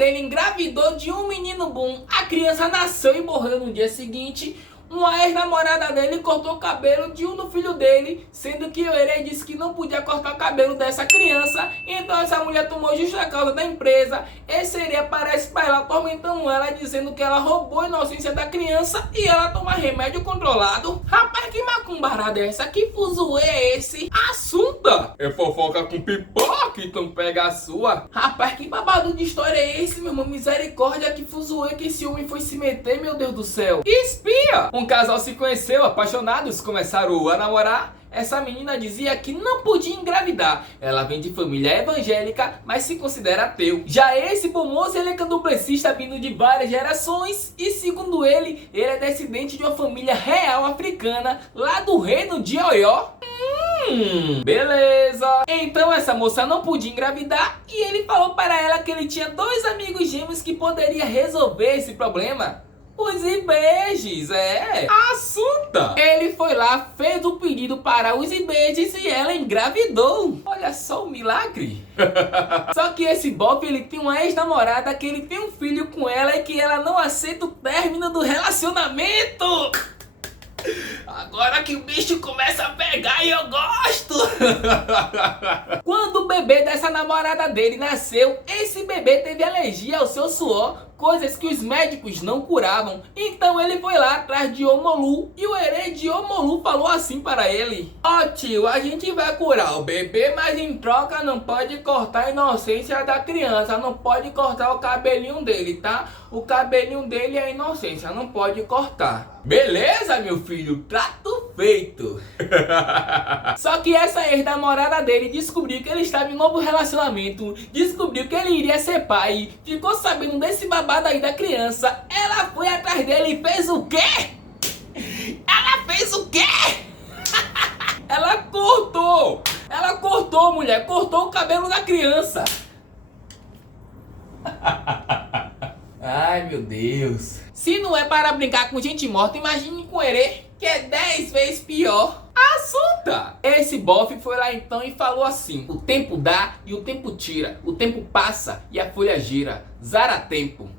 dele engravidou de um menino bom. A criança nasceu e morreu no dia seguinte. Uma ex-namorada dele cortou o cabelo de um do filho dele, sendo que o Erê disse que não podia cortar o cabelo dessa criança. Então essa mulher tomou justa causa da empresa. Esse Erê aparece para ela, atormentando ela, dizendo que ela roubou a inocência da criança e ela toma remédio controlado. Rapaz, que macumbarada é essa? Que fuzuê é esse? Assunta! É fofoca com pipoca, então pega a sua. Rapaz, que babado de história é esse, meu irmão? Misericórdia, que fuzuê que esse homem foi se meter, meu Deus do céu. Espia! Um casal se conheceu, apaixonados, começaram a namorar. Essa menina dizia que não podia engravidar. Ela vem de família evangélica, mas se considera ateu. Já esse bom moço, ele é candomblessista vindo de várias gerações. E segundo ele, ele é descendente de uma família real africana, lá do reino de Oió. Beleza. Então essa moça não podia engravidar e ele falou para ela que ele tinha 2 amigos gêmeos que poderia resolver esse problema. Os Ibejes, Assunta! Ele foi lá, fez o pedido para os Ibejes e ela engravidou. Olha só o milagre. Só que esse Bob, ele tem uma ex-namorada que ele tem um filho com ela e que ela não aceita o término do relacionamento. Agora que o bicho começa a pegar e eu gosto. Quando o bebê dessa namorada dele nasceu, esse bebê teve alergia ao seu suor, coisas que os médicos não curavam. Então ele foi lá atrás de Omolu e o Erê de Omolu falou assim para ele: ó tio, a gente vai curar o bebê, mas em troca não pode cortar a inocência da criança, não pode cortar o cabelinho dele, tá? O cabelinho dele é a inocência, não pode cortar. Beleza, meu filho, trato feito. Só que essa ex-namorada dele descobriu que ele estava em um novo relacionamento, descobriu que ele iria ser pai, ficou sabendo desse babado aí da criança. Ela foi atrás dele e fez o quê? Ela fez o quê? Ela cortou, mulher, cortou o cabelo da criança. Ai, meu Deus. Se não é para brincar com gente morta, imagine com Erê, que é 10 vezes pior. Assunta! Esse bofe foi lá então e falou assim: o tempo dá e o tempo tira, o tempo passa e a folha gira. Zara tempo,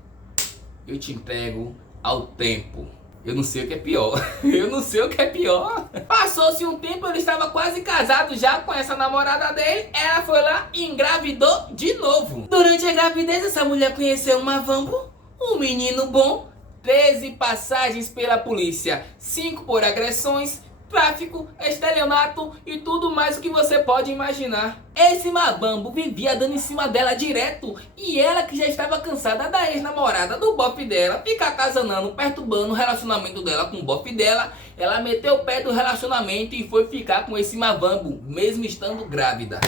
eu te entrego ao tempo. Eu não sei o que é pior. Eu não sei o que é pior. Passou-se um tempo, ele estava quase casado já com essa namorada dele. Ela foi lá e engravidou de novo. Durante a gravidez, essa mulher conheceu uma vambo, um menino bom, 13 passagens pela polícia, 5 por agressões, tráfico, estelionato e tudo mais o que você pode imaginar. Esse mabambo vivia dando em cima dela direto e ela, que já estava cansada da ex-namorada do bofe dela ficar casando, perturbando o relacionamento dela com o bofe dela, ela meteu o pé do relacionamento e foi ficar com esse mabambo, mesmo estando grávida.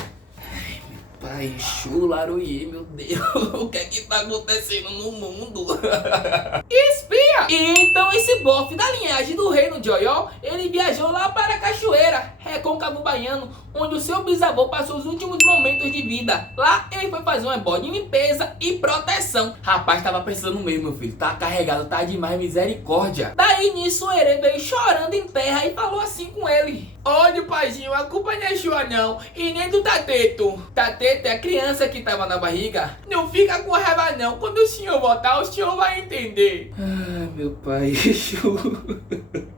Pai, Xularuí, meu Deus, o que é que tá acontecendo no mundo? Espia! E então esse bofe da linhagem do reino de Oió, ele viajou lá para a Cachoeira, Recôncavo Baiano, onde o seu bisavô passou os últimos momentos de vida. Lá ele foi fazer uma boa de limpeza e proteção. Rapaz, tava precisando mesmo, meu filho, tá carregado, tá demais, misericórdia. Daí nisso o Erê veio chorando em terra e falou assim com ele: olha, paizinho, a culpa não é sua não, e nem do Tateto. Tateto é a criança que tava na barriga. Não fica com raiva não, quando o senhor voltar, o senhor vai entender. Ah, meu pai,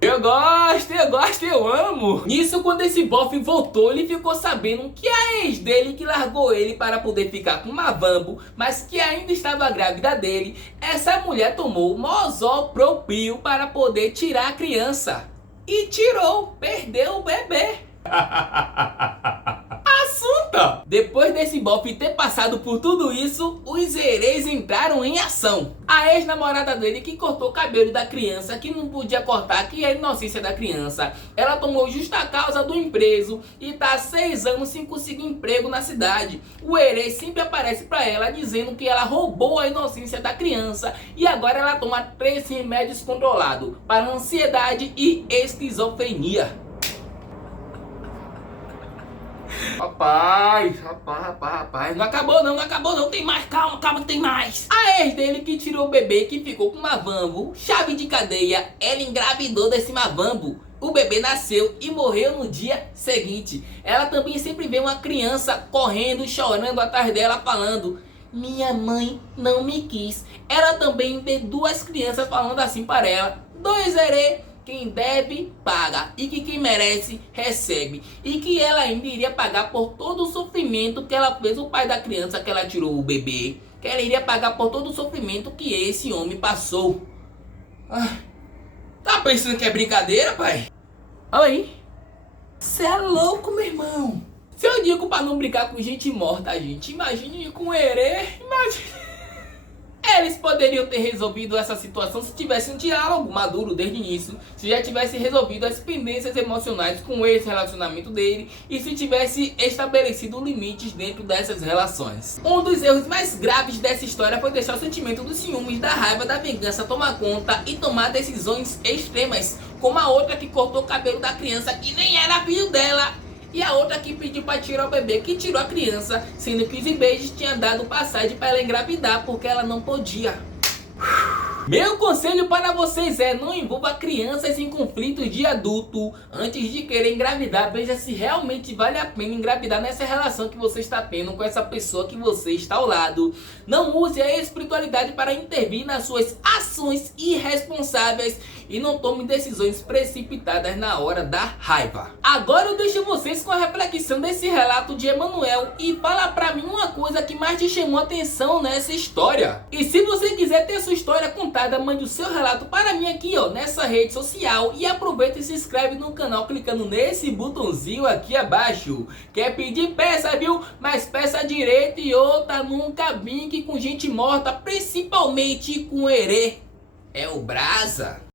eu gosto, eu amo. Nisso, quando esse bofe voltou, ele ficou sabendo que a ex dele, que largou ele para poder ficar com uma vambo, mas que ainda estava grávida dele, essa mulher tomou mozopropil para poder tirar a criança. E tirou, perdeu o bebê. Assunta! Depois desse bofe ter passado por tudo isso, os Erês entraram em ação. A ex-namorada dele, que cortou o cabelo da criança, que não podia cortar, que é a inocência da criança, ela tomou justa causa do empreso e tá há 6 anos sem conseguir emprego na cidade. O Erê sempre aparece pra ela dizendo que ela roubou a inocência da criança e agora ela toma 3 remédios controlados para ansiedade e esquizofrenia. Rapaz, não acabou não, tem mais, calma, tem mais. A ex dele, que tirou o bebê, que ficou com mavambo, chave de cadeia, ela engravidou desse mavambo. O bebê nasceu e morreu no dia seguinte. Ela também sempre vê uma criança correndo, chorando atrás dela, falando: minha mãe não me quis. Ela também vê duas crianças falando assim para ela: dois erê, quem deve, paga. E que quem merece, recebe. E que ela ainda iria pagar por todo o sofrimento que ela fez o pai da criança que ela tirou o bebê. Que ela iria pagar por todo o sofrimento que esse homem passou. Ah, tá pensando que é brincadeira, pai? Olha aí. Cê é louco, meu irmão. Se eu digo pra não brincar com gente morta, gente, imagine com herê, imagine. Eles poderiam ter resolvido essa situação se tivesse um diálogo maduro desde o início, se já tivesse resolvido as pendências emocionais com esse relacionamento dele e se tivesse estabelecido limites dentro dessas relações. Um dos erros mais graves dessa história foi deixar o sentimento dos ciúmes, da raiva, da vingança tomar conta e tomar decisões extremas, como a outra que cortou o cabelo da criança que nem era filho dela. E a outra que pediu para tirar o bebê, que tirou a criança, sendo que os Ibejes tinham dado passagem para ela engravidar, porque ela não podia. Meu conselho para vocês é: não envolva crianças em conflitos de adulto antes de querer engravidar. Veja se realmente vale a pena engravidar nessa relação que você está tendo com essa pessoa que você está ao lado. Não use a espiritualidade para intervir nas suas ações irresponsáveis e não tome decisões precipitadas na hora da raiva. Agora eu deixo vocês com a reflexão desse relato de Emanuel e fala pra mim uma coisa que mais te chamou a atenção nessa história. E se você quiser ter sua história contada, mande o seu relato para mim aqui, ó, nessa rede social, e aproveita e se inscreve no canal clicando nesse botãozinho aqui abaixo. Quer pedir peça, viu? Mas peça direito e outra, nunca brinque com gente morta, principalmente com herê. É o brasa.